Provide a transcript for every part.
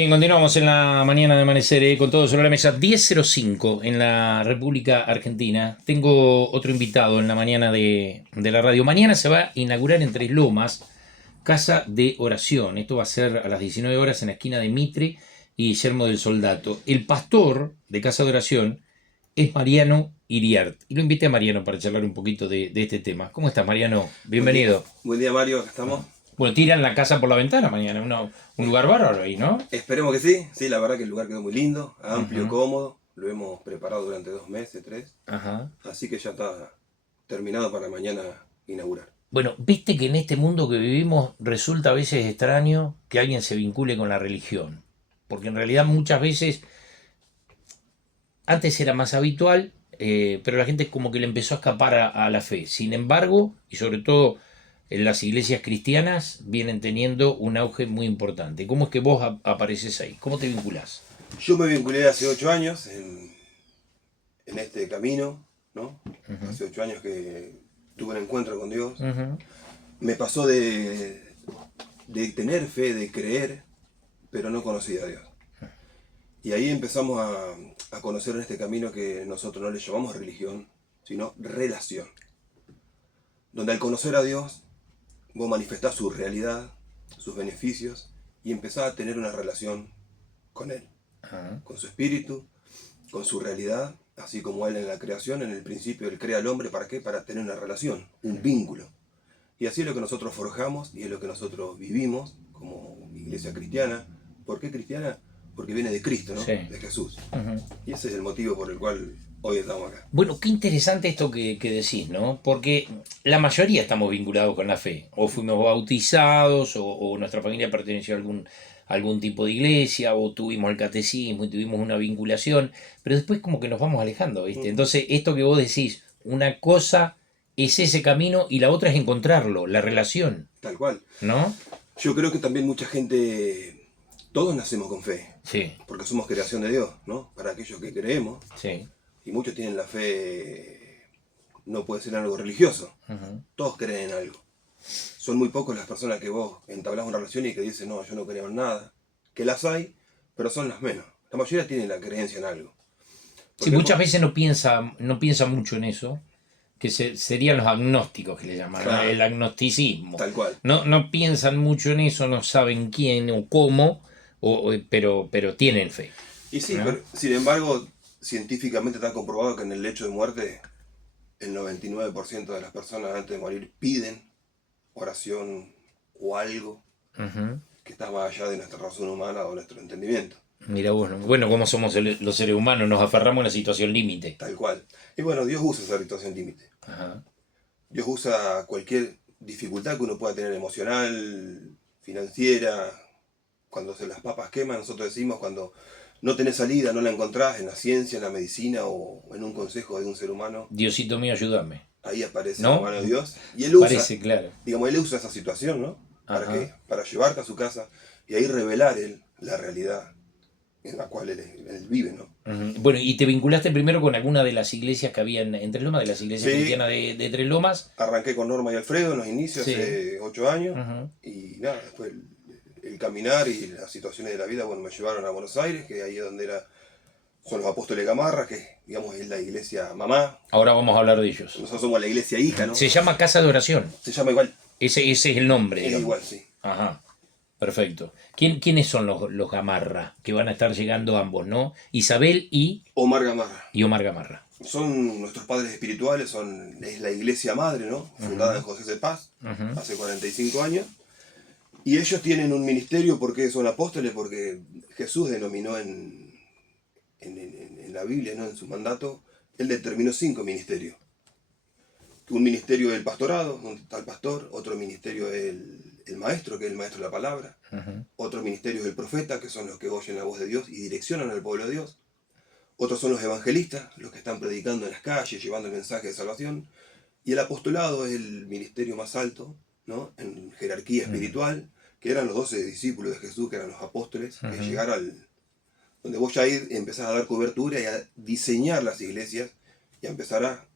Bien, continuamos en la mañana de amanecer con todo sobre la mesa. 10:05 en la República Argentina. Tengo otro invitado en la mañana de la radio. Mañana se va a inaugurar en Tres Lomas, Casa de Oración. Esto va a ser a las 19 horas en la esquina de Mitre y Guillermo del Soldato. El pastor de Casa de Oración es Mariano Iriart. Y lo invité a Mariano para charlar un poquito de este tema. ¿Cómo estás, Mariano? Bienvenido. Buen día, Mario, acá estamos. Bueno, tiran la casa por la ventana mañana. Un lugar bárbaro ahí, ¿no? Esperemos que sí, la verdad que el lugar quedó muy lindo, amplio, cómodo. Lo hemos preparado durante 2 meses, 3. Ajá. Así que ya está terminado para mañana inaugurar. Bueno, viste que en este mundo que vivimos resulta a veces extraño que alguien se vincule con la religión. Porque en realidad muchas veces, antes era más habitual, pero la gente como que le empezó a escapar a la fe. Sin embargo, y sobre todo en las iglesias cristianas, vienen teniendo un auge muy importante. ¿Cómo es que vos apareces ahí? ¿Cómo te vinculás? Yo me vinculé hace 8 años en este camino, ¿no? Hace 8 años que tuve un encuentro con Dios. Me pasó de tener fe, de creer, pero no conocía a Dios. Y ahí empezamos a conocer en este camino que nosotros no le llamamos religión, sino relación. Donde al conocer a Dios, vos manifestás su realidad, sus beneficios, y empezás a tener una relación con Él, con su espíritu, con su realidad, así como Él en la creación, en el principio Él crea al hombre, ¿para qué? Para tener una relación, un vínculo. Y así es lo que nosotros forjamos y es lo que nosotros vivimos como iglesia cristiana. ¿Por qué cristiana? Porque viene de Cristo, ¿no? Sí. De Jesús. Y ese es el motivo por el cual hoy estamos acá. Bueno, qué interesante esto que decís, ¿no? Porque la mayoría estamos vinculados con la fe. O fuimos bautizados, o nuestra familia perteneció a algún tipo de iglesia, o tuvimos el catecismo y tuvimos una vinculación, pero después como que nos vamos alejando, ¿viste? Entonces, esto que vos decís, una cosa es ese camino y la otra es encontrarlo, la relación, Tal cual. ¿no? Yo creo que también mucha gente, todos nacemos con fe, Sí, porque somos creación de Dios, ¿no? Para aquellos que creemos, sí. y muchos tienen la fe, no puede ser algo religioso, todos creen en algo. Son muy pocos las personas que vos entablás una relación y que dicen, no, yo no creo en nada. Que las hay, pero son las menos. La mayoría tiene la creencia en algo. Sí, muchas veces no piensa mucho en eso, que serían los agnósticos que le llaman, ¿no? Claro. El agnosticismo. Tal cual. No piensan mucho en eso, no saben quién o cómo, pero tienen fe. Y sí, ¿no? pero sin embargo, científicamente está comprobado que en el lecho de muerte, el 99% de las personas antes de morir piden oración o algo que está más allá de nuestra razón humana o nuestro entendimiento. Mira vos, ¿no? Bueno, como somos los seres humanos, nos aferramos a una situación límite. Tal cual. Y bueno, Dios usa esa situación límite. Dios usa cualquier dificultad que uno pueda tener emocional, financiera. Cuando se las papas queman, nosotros decimos cuando no tenés salida, no la encontrás en la ciencia, en la medicina o en un consejo de un ser humano. Diosito mío, ayúdame. Ahí aparece ¿No? la mano de Dios. Y Él usa, Parece, claro. digamos, Él usa esa situación, ¿no? ¿Para Ajá. qué? Para llevarte a su casa y ahí revelar Él la realidad en la cual él vive, ¿no? Bueno, ¿y te vinculaste primero con alguna de las iglesias que había en Tres Lomas, de las iglesias cristianas de Tres Lomas? Arranqué con Norma y Alfredo en los inicios, hace 8 años, y nada, después el caminar y las situaciones de la vida, bueno, me llevaron a Buenos Aires, que ahí es donde son los apóstoles Gamarra, que digamos es la iglesia mamá. Ahora vamos a hablar de ellos. Nosotros somos la iglesia hija, ¿no? Se llama Casa de Oración. Se llama igual. Ese es el nombre. Es igual, sí. Ajá. Perfecto. ¿Quiénes son los Gamarra? Que van a estar llegando ambos, ¿no? Isabel y Omar Gamarra. Omar Gamarra. Son nuestros padres espirituales, es la iglesia madre, ¿no? Fundada en José de Paz, hace 45 años. Y ellos tienen un ministerio porque son apóstoles, porque Jesús denominó en la Biblia, ¿no? En su mandato, Él determinó 5 ministerios. Un ministerio del pastorado, donde está el pastor, otro ministerio el maestro, que es el maestro de la palabra, otro ministerio es el profeta, que son los que oyen la voz de Dios y direccionan al pueblo de Dios, otros son los evangelistas, los que están predicando en las calles, llevando el mensaje de salvación, y el apostolado es el ministerio más alto, ¿no? En jerarquía espiritual, que eran los 12 discípulos de Jesús, que eran los apóstoles, que llegaron donde vos ya empezás a dar cobertura y a diseñar las iglesias y a empezar a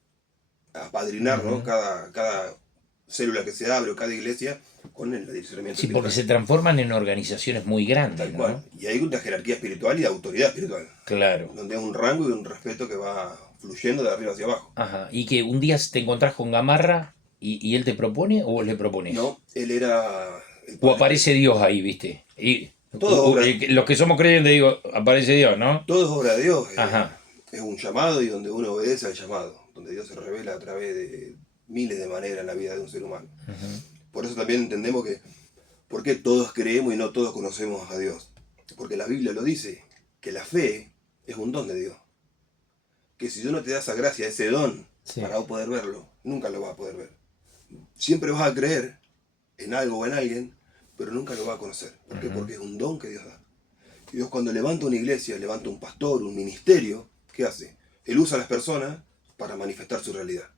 apadrinar, ¿no? cada célula que se abre o cada iglesia con el discernimiento Sí, porque espiritual. se transforman en organizaciones muy grandes, Tal ¿no? cual. Y hay una jerarquía espiritual y de autoridad espiritual, Claro. donde hay un rango y un respeto que va fluyendo de arriba hacia abajo. Ajá. Y que un día te encontrás con Gamarra y él te propone o vos le propones. No, él era el O padre. aparece Dios ahí, ¿viste? Y Todo obra, los que somos creyentes, digo, aparece Dios, ¿no? todo es obra de Dios. Ajá. Es un llamado y donde uno obedece al llamado, donde Dios se revela a través de miles de maneras en la vida de un ser humano. Por eso también entendemos que, ¿por qué todos creemos y no todos conocemos a Dios? Porque la Biblia lo dice, que la fe es un don de Dios. Que si Dios no te da esa gracia, ese don, Sí. para vos poder verlo, nunca lo vas a poder ver. Siempre vas a creer en algo o en alguien, pero nunca lo vas a conocer. ¿Por qué? Porque es un don que Dios da. Y Dios cuando levanta una iglesia, levanta un pastor, un ministerio, ¿qué hace? Él usa a las personas para manifestar su realidad.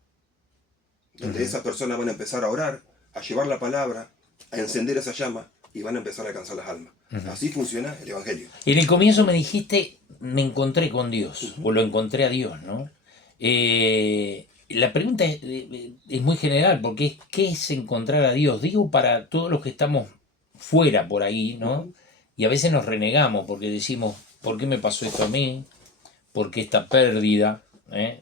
Donde esas personas van a empezar a orar, a llevar la palabra, a encender esa llama y van a empezar a alcanzar las almas. Así funciona el Evangelio. En el comienzo me dijiste, me encontré con Dios, o lo encontré a Dios, ¿no? La pregunta es muy general, porque es, ¿qué es encontrar a Dios? Digo para todos los que estamos fuera por ahí, ¿no? Y a veces nos renegamos porque decimos, ¿por qué me pasó esto a mí? ¿Por qué esta pérdida? ¿Eh?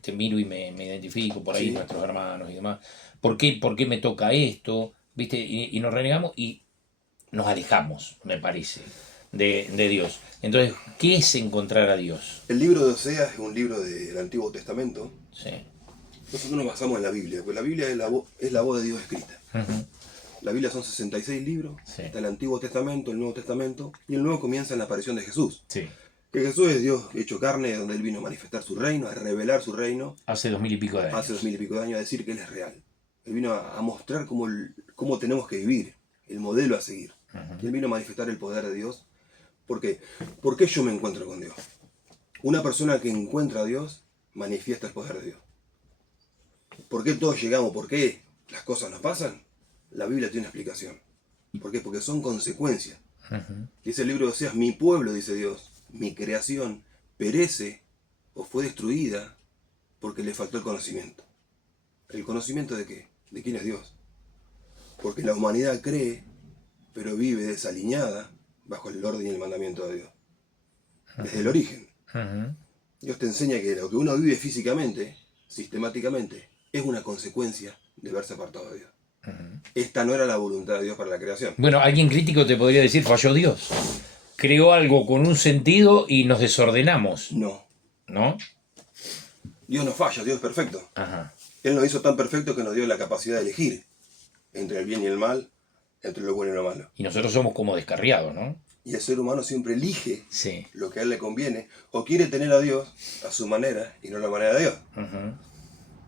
Te miro y me identifico por ahí, Sí. nuestros hermanos y demás. ¿Por qué me toca esto? ¿Viste? Y nos renegamos y nos alejamos, me parece, de Dios. Entonces, ¿qué es encontrar a Dios? El libro de Oseas es un libro del Antiguo Testamento. Sí. Nosotros nos basamos en la Biblia, porque la Biblia es la voz de Dios escrita. La Biblia son 66 libros, Sí. está el Antiguo Testamento, el Nuevo Testamento, y el Nuevo comienza en la aparición de Jesús. Sí. Que Jesús es Dios hecho carne, donde Él vino a manifestar su reino, a revelar su reino, Hace 2000 y pico de años. hace 2000 y pico de años, a decir que Él es real. Él vino a mostrar cómo tenemos que vivir, el modelo a seguir. Y Él vino a manifestar el poder de Dios. ¿Por qué? ¿Por qué yo me encuentro con Dios? Una persona que encuentra a Dios manifiesta el poder de Dios. ¿Por qué todos llegamos? ¿Por qué las cosas nos pasan? La Biblia tiene una explicación. ¿Por qué? Porque son consecuencias. Dice el libro de Oseas, mi pueblo, dice Dios, mi creación, perece o fue destruida porque le faltó el conocimiento. ¿El conocimiento de qué? ¿De quién es Dios? Porque la humanidad cree, pero vive desaliñada bajo el orden y el mandamiento de Dios. Desde el origen. Dios te enseña que lo que uno vive físicamente, sistemáticamente, es una consecuencia de verse apartado de Dios. Esta no era la voluntad de Dios para la creación. Bueno, alguien crítico te podría decir, falló Dios. Creó algo con un sentido y nos desordenamos, No. ¿no? Dios no falla, Dios es perfecto. Ajá. Él nos hizo tan perfecto que nos dio la capacidad de elegir entre el bien y el mal, entre lo bueno y lo malo. Y nosotros somos como descarriados, ¿no? Y el ser humano siempre elige Sí. lo que a él le conviene, o quiere tener a Dios a su manera y no a la manera de Dios.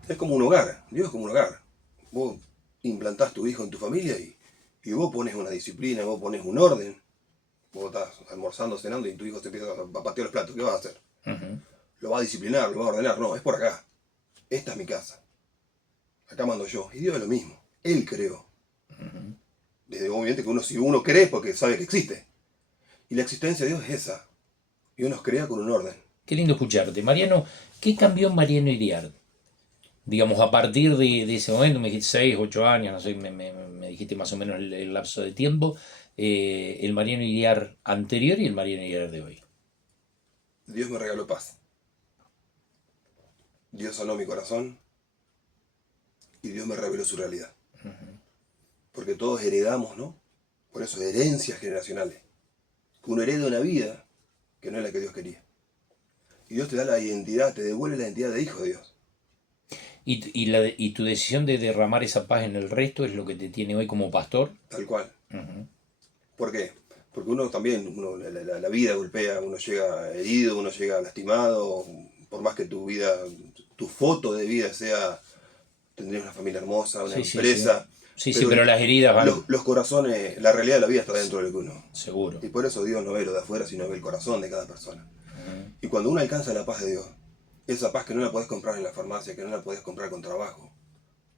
Es como un hogar, Dios es como un hogar. Vos implantás tu hijo en tu familia y vos pones una disciplina, vos pones un orden. Vos estás almorzando, cenando y tu hijo se empieza a patear los platos. ¿Qué vas a hacer? Lo va a disciplinar, lo va a ordenar. No, es por acá. Esta es mi casa. Acá mando yo. Y Dios es lo mismo. Él creó. Desde obviamente que si uno cree porque sabe que existe. Y la existencia de Dios es esa. Dios nos crea con un orden. Qué lindo escucharte. Mariano, ¿qué cambió en Mariano Iriart? Digamos, a partir de ese momento, me dijiste 6, 8 años, no sé, me dijiste más o menos el lapso de tiempo, el Mariano Iriart anterior y el Mariano Iriart de hoy. Dios me regaló paz. Dios sanó mi corazón y Dios me reveló su realidad. Porque todos heredamos, ¿no? Por eso, herencias generacionales. Uno hereda una vida que no es la que Dios quería. Y Dios te da la identidad, te devuelve la identidad de hijo de Dios. Y tu decisión de derramar esa paz en el resto es lo que te tiene hoy como pastor. Tal cual. ¿Por qué? Porque uno también, la vida golpea, uno llega herido, uno llega lastimado, por más que tu vida, tu foto de vida sea, tendrías una familia hermosa, una empresa. Sí, pero las heridas van... Los corazones, la realidad de la vida está dentro de lo que uno. Seguro. Y por eso Dios no ve lo de afuera, sino ve el corazón de cada persona. Y cuando uno alcanza la paz de Dios, esa paz que no la podés comprar en la farmacia, que no la podés comprar con trabajo,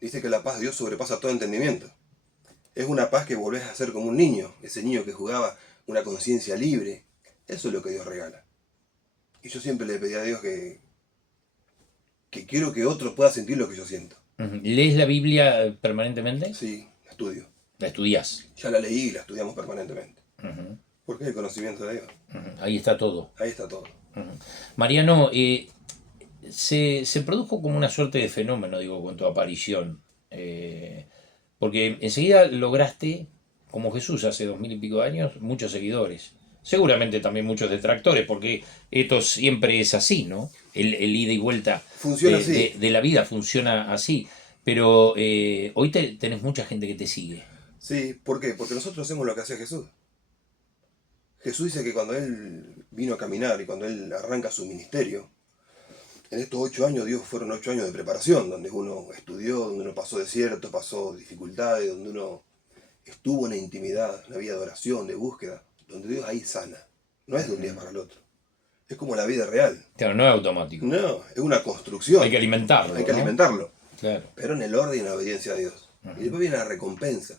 dice que la paz de Dios sobrepasa todo entendimiento. Es una paz que volvés a ser como un niño, ese niño que jugaba, una conciencia libre. Eso es lo que Dios regala. Y yo siempre le pedí a Dios que quiero que otro pueda sentir lo que yo siento. ¿Lees la Biblia permanentemente? Sí, la estudio. ¿La estudias? Ya la leí y la estudiamos permanentemente. Ujú, Porque es el conocimiento de Dios. ujú. Ahí está todo. Ahí está todo. Ujú. Mariano, se produjo como una suerte de fenómeno, digo, con tu aparición. Porque enseguida lograste, como Jesús hace 2000 y pico de años, muchos seguidores. Seguramente también muchos detractores, porque esto siempre es así, ¿no? El ida y vuelta Funciona así. de la vida funciona así. Pero hoy tenés mucha gente que te sigue. Sí, ¿por qué? Porque nosotros hacemos lo que hace Jesús. Jesús dice que cuando Él vino a caminar y cuando Él arranca su ministerio, en estos 8 años, Dios fueron 8 años de preparación, donde uno estudió, donde uno pasó desiertos, pasó dificultades, donde uno estuvo en la intimidad, una vida de oración, de búsqueda, donde Dios ahí sana. No es de un día para el otro. Es como la vida real. Claro, no es automático. No, es una construcción. Hay que alimentarlo. Hay que ¿no? alimentarlo. Claro. Pero en el orden y en la obediencia a Dios. Y después viene la recompensa.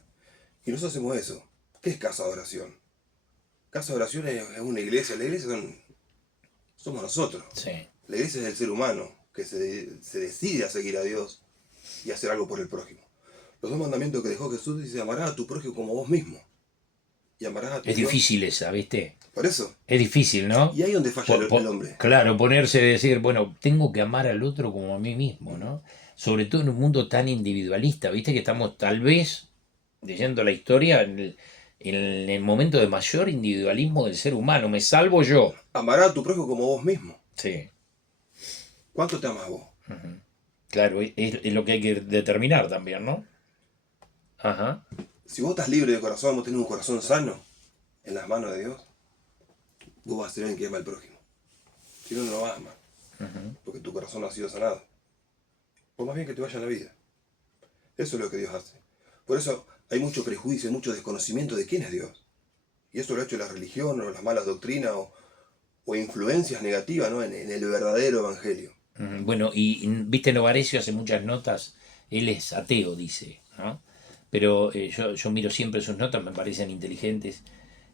Y nosotros hacemos eso. ¿Qué es casa de oración? Casa de oración es una iglesia. La iglesia somos nosotros. Sí. La iglesia es el ser humano que se decide a seguir a Dios y hacer algo por el prójimo. Los 2 mandamientos que dejó Jesús dice: amarás a tu prójimo como vos mismo. Y amarás a tu Es Dios. difícil esa, ¿viste? Por eso. Es difícil, ¿no? Y ahí es donde falla el hombre. Claro, ponerse a decir, bueno, tengo que amar al otro como a mí mismo, ¿no? Sobre todo en un mundo tan individualista, ¿viste? Que estamos tal vez, leyendo la historia, en el momento de mayor individualismo del ser humano. Me salvo yo. Amarás a tu prójimo como vos mismo. Sí, ¿Cuánto te amas vos? claro, es lo que hay que determinar también, ¿no? Ajá. Si vos estás libre de corazón, vos tenés un corazón sano en las manos de Dios, vos vas a ser alguien que ama al prójimo. Si no, no lo vas a amar. Porque tu corazón no ha sido sanado. Por más bien que te vaya en la vida. Eso es lo que Dios hace. Por eso hay mucho prejuicio, mucho desconocimiento de quién es Dios. Y eso lo ha hecho la religión o las malas doctrinas o influencias negativas, ¿no? en el verdadero evangelio. Bueno, y viste, Novarecio hace muchas notas, él es ateo, dice, ¿no? Pero yo miro siempre sus notas, me parecen inteligentes,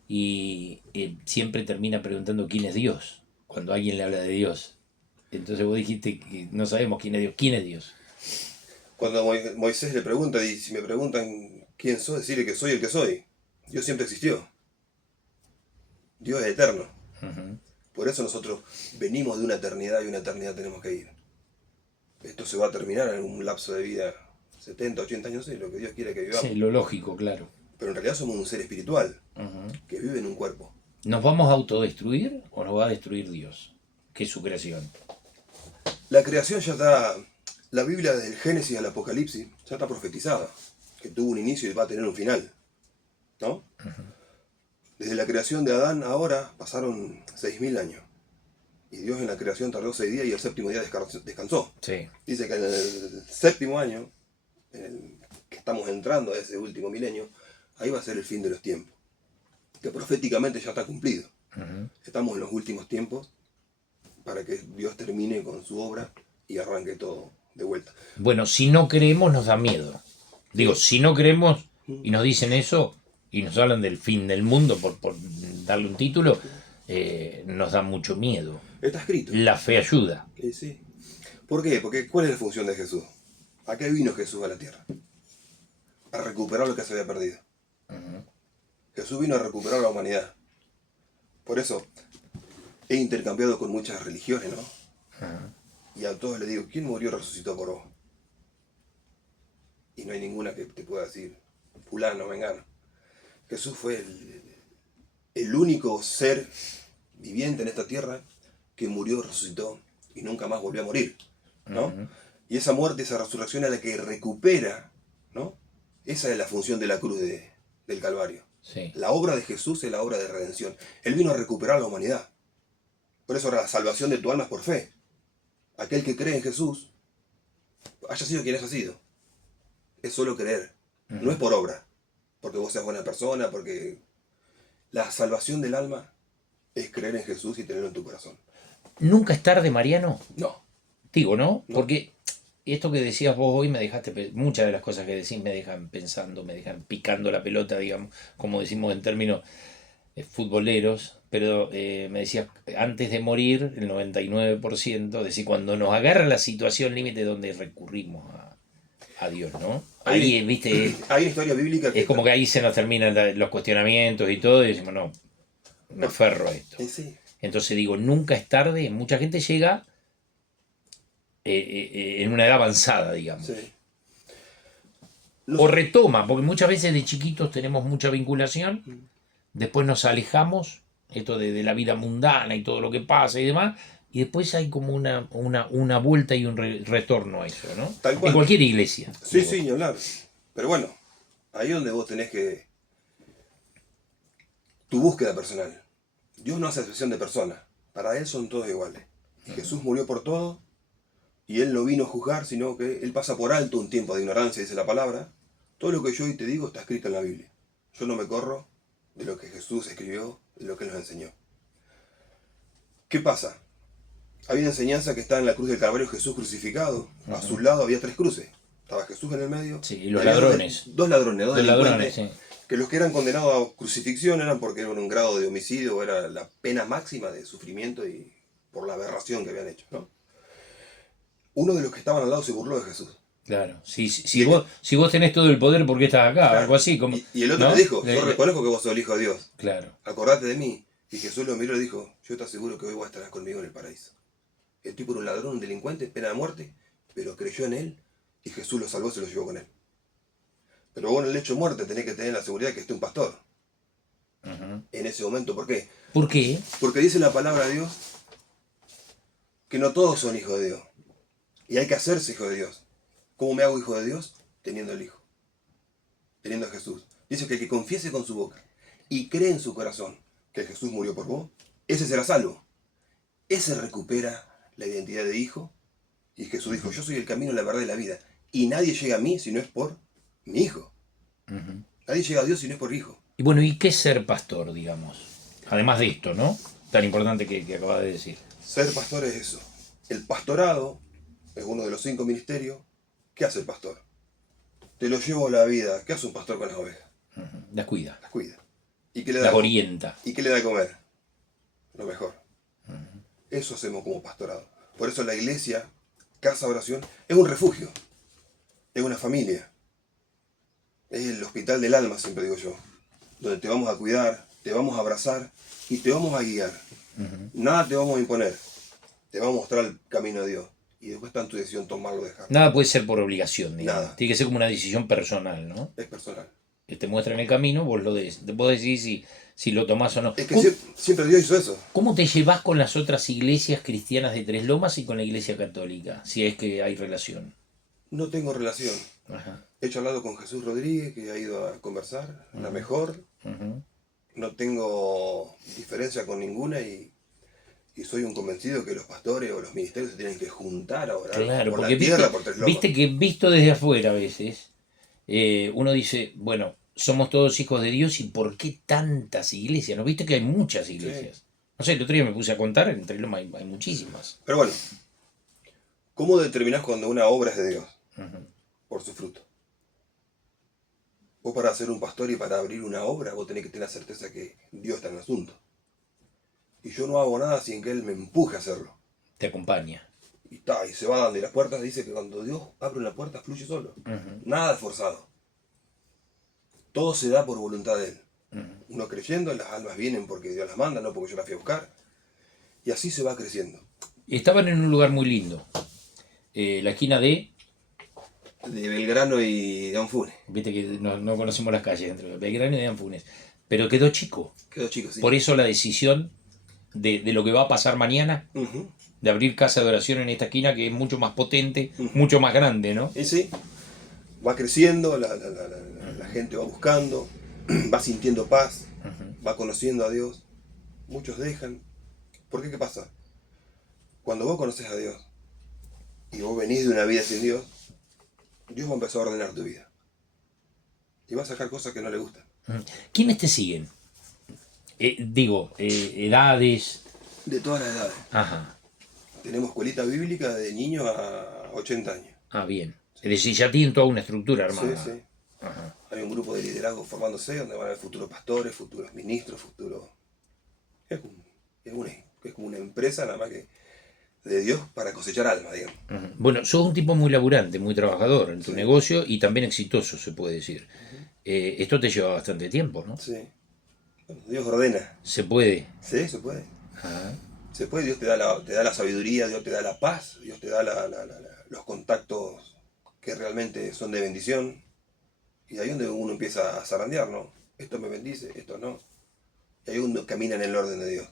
y siempre termina preguntando quién es Dios, cuando alguien le habla de Dios. Entonces vos dijiste que no sabemos quién es Dios. ¿Quién es Dios? Cuando Moisés le pregunta, y si me preguntan quién soy, decirle que soy el que soy. Dios siempre existió. Dios es eterno. Por eso nosotros venimos de una eternidad y una eternidad tenemos que ir. Esto se va a terminar en un lapso de vida, 70, 80 años, sí, lo que Dios quiere que vivamos. Sí, lo lógico, claro. Pero en realidad somos un ser espiritual que vive en un cuerpo. ¿Nos vamos a autodestruir o nos va a destruir Dios, que es su creación? La creación ya está, la Biblia desde el Génesis al Apocalipsis ya está profetizada, que tuvo un inicio y va a tener un final, ¿no? Desde la creación de Adán ahora pasaron 6000 años. Y Dios en la creación tardó 6 días y el séptimo día descansó. Sí. Dice que en el séptimo año, en el que estamos entrando a ese último milenio, ahí va a ser el fin de los tiempos. Que proféticamente ya está cumplido. Estamos en los últimos tiempos para que Dios termine con su obra y arranque todo de vuelta. Bueno, si no creemos nos da miedo. Digo, si no creemos y nos dicen eso y nos hablan del fin del mundo por darle un título, nos da mucho miedo. Está escrito. La fe ayuda. Sí. ¿Por qué? Porque ¿cuál es la función de Jesús? ¿A qué vino Jesús a la tierra? A recuperar lo que se había perdido. Jesús vino a recuperar la humanidad. Por eso he intercambiado con muchas religiones, ¿no? Y a todos les digo, ¿quién murió y resucitó por vos? Y no hay ninguna que te pueda decir, fulano, vengano. Jesús fue el único ser viviente en esta tierra que murió, resucitó y nunca más volvió a morir, ¿no? Y esa muerte, esa resurrección es la que recupera, ¿no? Esa es la función de la cruz del Calvario. Sí. La obra de Jesús es la obra de redención. Él vino a recuperar la humanidad. Por eso ahora la salvación de tu alma es por fe. Aquel que cree en Jesús, haya sido quien haya sido, es solo creer. No es por obra, porque vos seas buena persona, porque la salvación del alma es creer en Jesús y tenerlo en tu corazón. ¿Nunca es tarde, Mariano? No. Digo, ¿no? Porque esto que decías vos hoy me dejaste, muchas de las cosas que decís me dejan pensando, me dejan picando la pelota, digamos, como decimos en términos futboleros, pero me decías, antes de morir, el 99%, es decir, cuando nos agarra la situación límite donde recurrimos a Dios, ¿no? Hay- Ahí, viste, Hay una historia bíblica que... es como que ahí se nos terminan los cuestionamientos y todo, y decimos, no, me aferro a esto. Sí, Entonces digo, nunca es tarde, mucha gente llega en una edad avanzada, digamos. sí. O retoma, porque muchas veces de chiquitos tenemos mucha vinculación, después nos alejamos, esto de la vida mundana y todo lo que pasa y demás, y después hay como una vuelta y un retorno a eso, ¿no? Tal cual. En cualquier iglesia. Sí, digo. sí, ni hablar. Pero bueno, ahí es donde vos tenés que... Tu búsqueda personal. Dios no hace excepción de personas. Para Él son todos iguales. Y Jesús murió por todo. Y Él no vino a juzgar, sino que Él pasa por alto un tiempo de ignorancia, dice la palabra. Todo lo que yo hoy te digo está escrito en la Biblia. Yo no me corro de lo que Jesús escribió, de lo que Él nos enseñó. ¿Qué pasa? Había una enseñanza que está en la cruz del Calvario, Jesús crucificado. A su lado había 3 cruces. Estaba Jesús en el medio. Sí, y los había ladrones. Dos ladrones, dos Los delincuentes. ladrones, sí. Que los que eran condenados a crucifixión eran porque eran un grado de homicidio, o era la pena máxima de sufrimiento y por la aberración que habían hecho, ¿no? Uno de los que estaban al lado se burló de Jesús. Claro, si vos tenés todo el poder, ¿por qué estás acá? Claro. Algo así. Como, Y el otro ¿no? le dijo, yo reconozco que vos sos el Hijo de Dios. Claro. Acordate de mí. Y Jesús lo miró y le dijo, yo te aseguro que hoy vos estarás conmigo en el paraíso. El tipo era un ladrón, un delincuente, pena de muerte, pero creyó en él y Jesús lo salvó, se lo llevó con él. Pero vos en el lecho de muerte tenés que tener la seguridad que esté un pastor. En ese momento, ¿por qué? ¿Por qué? Porque dice la palabra de Dios que no todos son hijos de Dios. Y hay que hacerse hijo de Dios. ¿Cómo me hago hijo de Dios? Teniendo al Hijo. Teniendo a Jesús. Dice que el que confiese con su boca y cree en su corazón que Jesús murió por vos, ese será salvo. Ese recupera la identidad de hijo. Y Jesús dijo, yo soy el camino, la verdad y la vida. Y nadie llega a mí si no es por mi hijo. Nadie llega a Dios si no es por hijo. Y bueno, ¿y qué es ser pastor, digamos? Además de esto, ¿no? Tan importante que acabas de decir. Ser pastor es eso. El pastorado es uno de los 5 ministerios. ¿Qué hace el pastor? Te lo llevo a la vida. ¿Qué hace un pastor con las ovejas? Las cuida. Las cuida. ¿Y qué le da? Las orienta. ¿Y qué le da de comer? Lo mejor. Eso hacemos como pastorado. Por eso la iglesia, casa de oración, es un refugio. Es una familia. Es el hospital del alma, siempre digo yo. Donde te vamos a cuidar, te vamos a abrazar y te vamos a guiar. Nada te vamos a imponer. Te vamos a mostrar el camino de Dios. Y después está en tu decisión tomarlo o dejarlo. Nada puede ser por obligación, digamos. Nada. Tiene que ser como una decisión personal, ¿no? Es personal. Que te muestran el camino, vos decidís si lo tomás o no. Es que siempre Dios hizo eso. ¿Cómo te llevas con las otras iglesias cristianas de Tres Lomas y con la iglesia católica? Si es que hay relación. No tengo relación. Ajá. He charlado con Jesús Rodríguez, que ha ido a conversar, la mejor. No tengo diferencia con ninguna y soy un convencido que los pastores o los ministerios se tienen que juntar a orar Claro, por porque la tierra, por Tres Lomas. viste que visto desde afuera a veces, uno dice, bueno, somos todos hijos de Dios y ¿por qué tantas iglesias? ¿No viste que hay muchas iglesias? Sí. No sé, el otro día me puse a contar, en Tres Lomas hay muchísimas. Pero bueno, ¿cómo determinás cuando una obra es de Dios? Por su fruto. Vos para ser un pastor y para abrir una obra, vos tenés que tener la certeza que Dios está en el asunto. Y yo no hago nada sin que Él me empuje a hacerlo. Te acompaña. Y se va dando. Y las puertas, dice que cuando Dios abre una puerta, fluye solo. Nada forzado. Todo se da por voluntad de Él. Uno creyendo, las almas vienen porque Dios las manda, no porque yo las fui a buscar. Y así se va creciendo. Estaban en un lugar muy lindo. La esquina de Belgrano y de Anfunes. Viste que no conocemos las calles entre Belgrano y de Anfunes. Pero quedó chico. Quedó chico, sí. Por eso la decisión de lo que va a pasar mañana, de abrir casa de oración en esta esquina, que es mucho más potente, mucho más grande, ¿no? Y sí, va creciendo, la gente va buscando, va sintiendo paz, va conociendo a Dios. Muchos dejan. ¿Por qué? ¿Qué pasa? Cuando vos conoces a Dios y vos venís de una vida sin Dios, Dios va a empezar a ordenar tu vida. Y va a sacar cosas que no le gustan. ¿Quiénes te siguen? Edades. De todas las edades. Ajá. Tenemos escuelita bíblica de niños a 80 años. Ah, bien. Es decir, ya tienen toda una estructura armada. Sí, sí. Ajá. Hay un grupo de liderazgo formándose donde van a haber futuros pastores, futuros ministros, futuros... Es como una empresa, nada más que de Dios para cosechar almas, digamos. Bueno, sos un tipo muy laburante, muy trabajador en tu Sí. negocio y también exitoso, se puede decir. Esto te lleva bastante tiempo, ¿no? Sí. Bueno, Dios ordena. Se puede. Sí, se puede. Ajá. Se puede, Dios te da la sabiduría, Dios te da la paz, Dios te da los contactos que realmente son de bendición. Y ahí es donde uno empieza a zarandear, ¿no? Esto me bendice, esto no. Y ahí uno camina en el orden de Dios.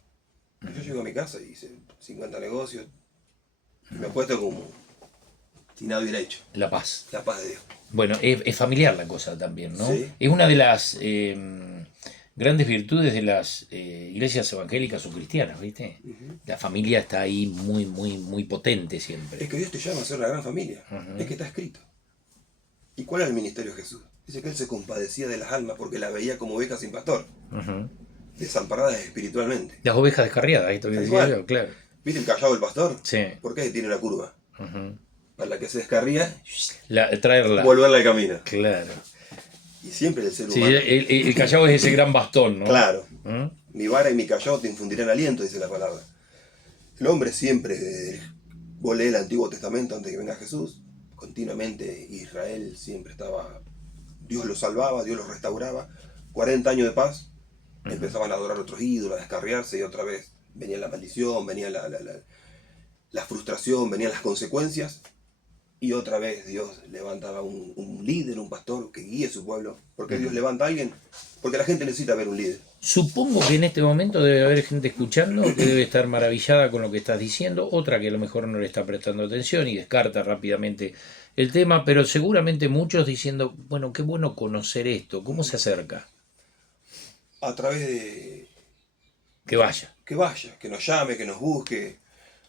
Yo llego a mi casa y hice 50 negocios y me apuesto como si nada hubiera hecho. La paz. La paz de Dios. Bueno, es familiar la cosa también, ¿no? Sí. Es una de las grandes virtudes de las iglesias evangélicas o cristianas, ¿viste? La familia está ahí muy, muy, muy potente siempre. Es que Dios te llama a ser una gran familia. Es que está escrito. ¿Y cuál es el ministerio de Jesús? Dice que Él se compadecía de las almas porque las veía como ovejas sin pastor. Desamparadas espiritualmente. Las ovejas descarriadas, esto que Tal decía cual. yo, claro. ¿Viste el callado del pastor? Sí. ¿Por qué tiene una curva? Para la que se descarría, Traerla. volverla al camino. Claro. Y siempre el ser Sí, humano. el callado es ese gran bastón, ¿no? Claro. Mi vara y mi callado te infundirán aliento, dice la palabra. El hombre siempre, vos lees el Antiguo Testamento antes de que venga Jesús, continuamente Israel siempre estaba, Dios los salvaba, Dios los restauraba. 40 años de paz, empezaban a adorar otros ídolos, a descarriarse y otra vez venía la maldición, venía la frustración, venían las consecuencias. Y otra vez Dios levantaba un líder, un pastor que guíe a su pueblo. ¿Por qué Dios levanta a alguien? Porque la gente necesita ver un líder. Supongo que en este momento debe haber gente escuchando que debe estar maravillada con lo que estás diciendo, otra que a lo mejor no le está prestando atención y descarta rápidamente el tema, pero seguramente muchos diciendo, bueno, qué bueno conocer esto, ¿cómo se acerca? A través de Que vaya. que nos llame, que nos busque.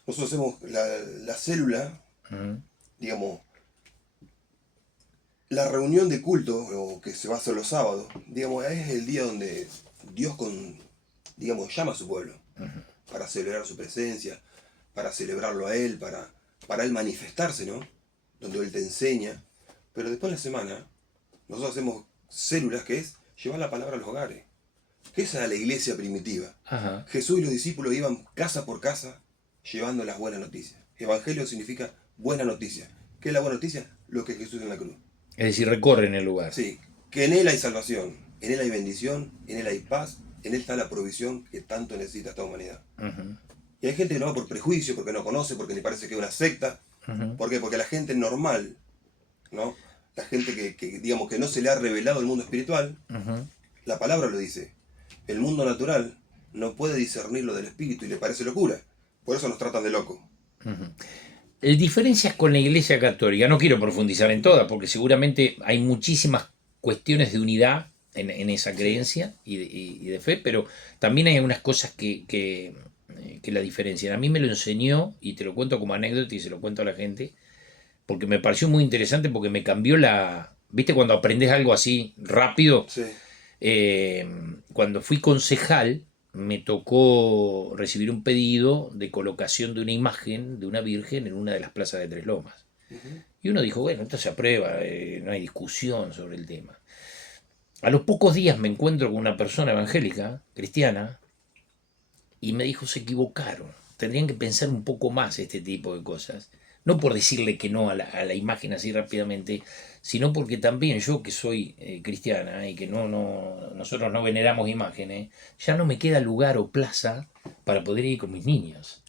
Nosotros hacemos la célula, digamos, la reunión de culto, o que se va a hacer los sábados, digamos, es el día donde Dios digamos, llama a su pueblo para celebrar su presencia, para celebrarlo a Él, para Él manifestarse, ¿no? Donde Él te enseña. Pero después de la semana, nosotros hacemos células que es llevar la palabra a los hogares. Que esa era la iglesia primitiva. Ajá. Jesús y los discípulos iban casa por casa llevando las buenas noticias. Evangelio significa buena noticia. ¿Qué es la buena noticia? Lo que Jesús en la cruz. Es decir, recorren el lugar. Sí, que en Él hay salvación, en Él hay bendición, en Él hay paz, en Él está la provisión que tanto necesita esta humanidad. Y hay gente que no va por prejuicio, porque no conoce, porque le parece que es una secta. ¿Por qué? Porque la gente normal, ¿no? La gente que digamos que no se le ha revelado el mundo espiritual, la palabra lo dice. El mundo natural no puede discernir lo del espíritu y le parece locura. Por eso nos tratan de locos. Diferencias con la Iglesia Católica, no quiero profundizar en todas, porque seguramente hay muchísimas cuestiones de unidad en esa creencia y de fe, pero también hay algunas cosas que la diferencian. A mí me lo enseñó, y te lo cuento como anécdota y se lo cuento a la gente, porque me pareció muy interesante, porque me cambió la... ¿Viste cuando aprendes algo así rápido? Sí. Cuando fui concejal, me tocó recibir un pedido de colocación de una imagen de una virgen en una de las plazas de Tres Lomas. Y uno dijo, bueno, esto se aprueba, no hay discusión sobre el tema. A los pocos días me encuentro con una persona evangélica, cristiana, y me dijo, se equivocaron, tendrían que pensar un poco más este tipo de cosas. No por decirle que no a la imagen así rápidamente, sino porque también yo que soy cristiana y que nosotros no veneramos imágenes, ya no me queda lugar o plaza para poder ir con mis niños.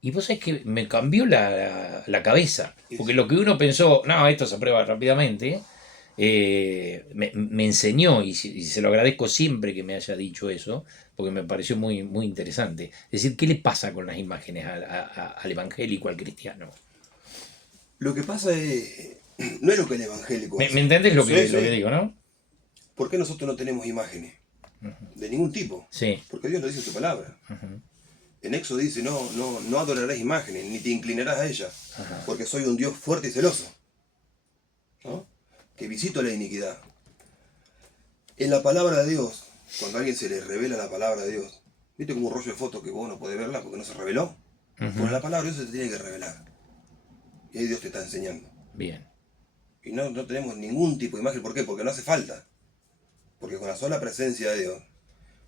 Y vos sabés que me cambió la cabeza, porque lo que uno pensó, no, esto se aprueba rápidamente, me enseñó, y se lo agradezco siempre que me haya dicho eso, porque me pareció muy, muy interesante. Es decir, ¿qué le pasa con las imágenes al evangélico, al cristiano? Lo que pasa es, no es lo que el evangélico ¿Me hace. entendés lo Sí, que sí. digo, no? ¿Por qué nosotros no tenemos imágenes? De ningún tipo. Sí. Porque Dios lo dice en su palabra. En Éxodo dice, no adorarás imágenes, ni te inclinarás a ellas, porque soy un Dios fuerte y celoso, ¿no? Que visito la iniquidad. En la palabra de Dios, cuando a alguien se le revela la palabra de Dios, ¿viste como un rollo de fotos que vos no podés verla porque no se reveló? Pues la palabra de Dios se te tiene que revelar. Y ahí Dios te está enseñando. Bien. Y no tenemos ningún tipo de imagen. ¿Por qué? Porque no hace falta. Porque con la sola presencia de Dios,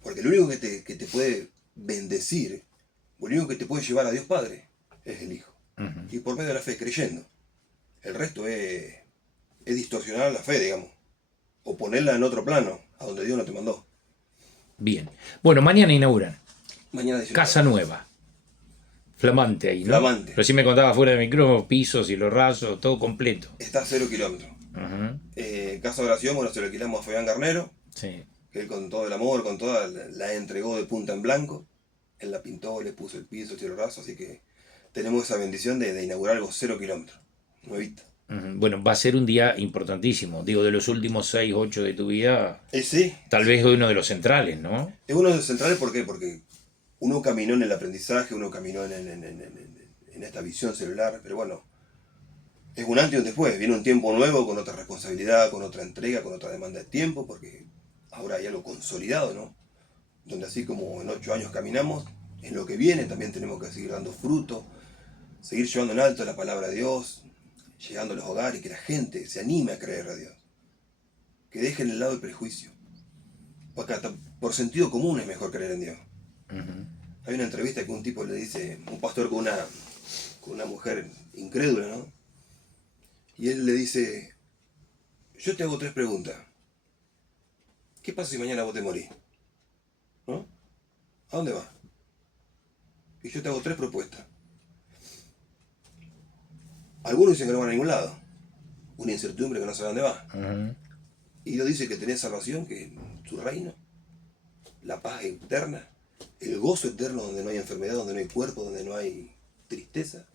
porque lo único que te puede bendecir, lo único que te puede llevar a Dios Padre, es el Hijo. Y por medio de la fe, creyendo. El resto es distorsionar la fe, digamos. O ponerla en otro plano, a donde Dios no te mandó. Bien. Bueno, mañana inauguran. Mañana 19. Casa nueva. Flamante ahí, ¿no? Flamante. Recién me contaba fuera de micrófono, pisos y los rasos, todo completo. Está a 0 kilómetros. Casa de oración, bueno, se lo alquilamos a Fabián Garnero. Sí. Que él con todo el amor, con toda la entregó de punta en blanco. Él la pintó, le puso el piso, el cielo raso, así que tenemos esa bendición de inaugurar algo 0 kilómetros. Nuevito. Bueno, va a ser un día importantísimo. Digo, de los últimos 6, 8 de tu vida, Sí. tal vez uno de los centrales, ¿no? Es uno de los centrales, ¿por qué? Porque uno caminó en el aprendizaje, uno caminó en esta visión celular, pero bueno, es un antes y un después. Viene un tiempo nuevo con otra responsabilidad, con otra entrega, con otra demanda de tiempo, porque ahora hay algo consolidado, ¿no? Donde así como en 8 años caminamos, en lo que viene también tenemos que seguir dando fruto, seguir llevando en alto la palabra de Dios, llegando a los hogares, que la gente se anime a creer a Dios, que dejen el lado del prejuicio, porque hasta por sentido común es mejor creer en Dios. Hay una entrevista que un tipo le dice, un pastor con una mujer incrédula, ¿no? Y él le dice, yo te hago 3 preguntas. ¿Qué pasa si mañana vos te morís? ¿No? ¿A dónde vas? Y yo te hago 3 propuestas. Algunos dicen que no van a ningún lado. Una incertidumbre que no sabe dónde va. Y Dios dice que tenés salvación, que es su reino, la paz eterna, el gozo eterno donde no hay enfermedad, donde no hay cuerpo, donde no hay tristeza,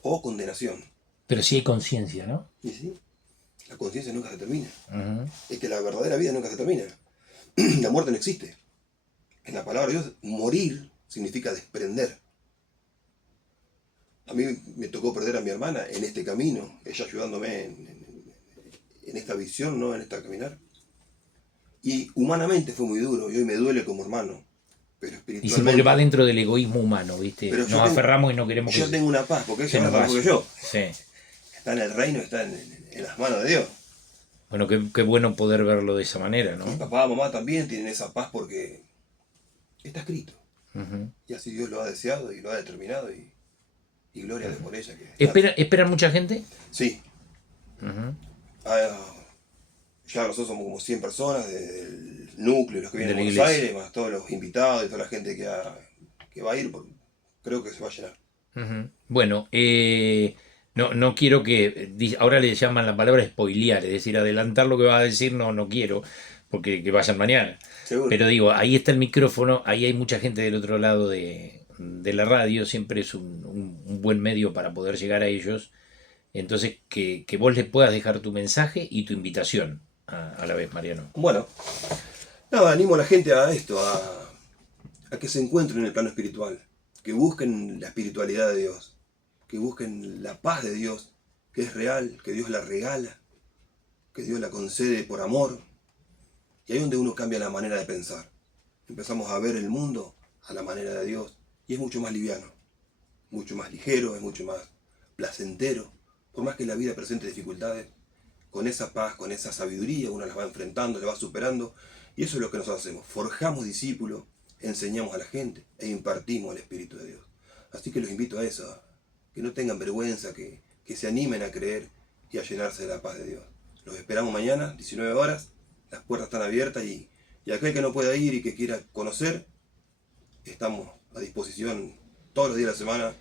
o condenación. Pero sí hay conciencia, ¿no? Y sí, la conciencia nunca se termina. Es que la verdadera vida nunca se termina. La muerte no existe. En la palabra de Dios, morir significa desprender. A mí me tocó perder a mi hermana en este camino, ella ayudándome en esta visión, ¿no? En esta caminar. Y humanamente fue muy duro, y hoy me duele como hermano. Pero espiritualmente... Y siempre va dentro del egoísmo humano, ¿viste? Nos aferramos y no queremos que... Yo tengo una paz, porque ella no es yo. Sí. Está en el reino, está en las manos de Dios. Bueno, qué bueno poder verlo de esa manera, ¿no? Mi papá, mamá también tienen esa paz porque está escrito. Y así Dios lo ha deseado y lo ha determinado y gloria a Dios por ella. ¿Esperan mucha gente? Sí. Ya nosotros somos como 100 personas del núcleo, los que vienen de Buenos Aires, más todos los invitados y toda la gente que va a ir, creo que se va a llenar. Bueno, no quiero que... Ahora le llaman la palabra spoilear, es decir, adelantar lo que va a decir, no quiero, porque que vayan mañana. Seguro. Pero digo, ahí está el micrófono, ahí hay mucha gente del otro lado de la radio, siempre es un buen medio para poder llegar a ellos. Entonces, que vos les puedas dejar tu mensaje y tu invitación a la vez, Mariano. Bueno, nada, animo a la gente a esto, a que se encuentren en el plano espiritual, que busquen la espiritualidad de Dios, que busquen la paz de Dios, que es real, que Dios la regala, que Dios la concede por amor. Y ahí es donde uno cambia la manera de pensar. Empezamos a ver el mundo a la manera de Dios y es mucho más liviano, mucho más ligero, es mucho más placentero. Por más que la vida presente dificultades, con esa paz, con esa sabiduría, uno las va enfrentando, las va superando. Y eso es lo que nosotros hacemos. Forjamos discípulos, enseñamos a la gente e impartimos el Espíritu de Dios. Así que los invito a eso, que no tengan vergüenza, que se animen a creer y a llenarse de la paz de Dios. Los esperamos mañana, 19 horas. Las puertas están abiertas y aquel que no pueda ir y que quiera conocer, estamos a disposición todos los días de la semana,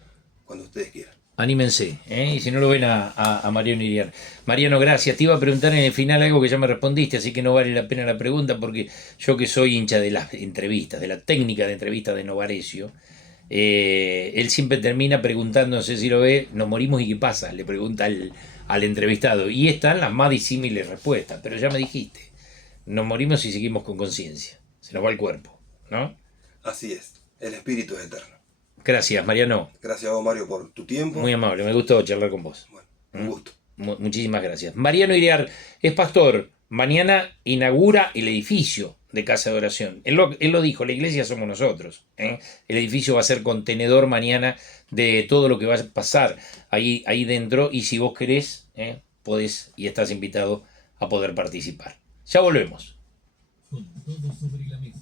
cuando ustedes quieran. Anímense, y si no lo ven a Mariano Iriar. Mariano, gracias. Te iba a preguntar en el final algo que ya me respondiste, así que no vale la pena la pregunta, porque yo que soy hincha de las entrevistas, de la técnica de entrevistas de Novarecio, él siempre termina preguntando, no sé si lo ve, ¿nos morimos y qué pasa? Le pregunta al entrevistado. Y están las más disímiles respuestas, pero ya me dijiste, nos morimos y seguimos con conciencia. Se nos va el cuerpo, ¿no? Así es, el espíritu es eterno. Gracias, Mariano. Gracias a vos, Mario, por tu tiempo. Muy amable, me gustó charlar con vos. Bueno, un gusto. Muchísimas gracias. Mariano Iriar es pastor. Mañana inaugura el edificio de Casa de Oración. Él lo dijo, la iglesia somos nosotros. El edificio va a ser contenedor mañana de todo lo que va a pasar ahí dentro. Y si vos querés, podés y estás invitado a poder participar. Ya volvemos. Con todo sobre la mesa.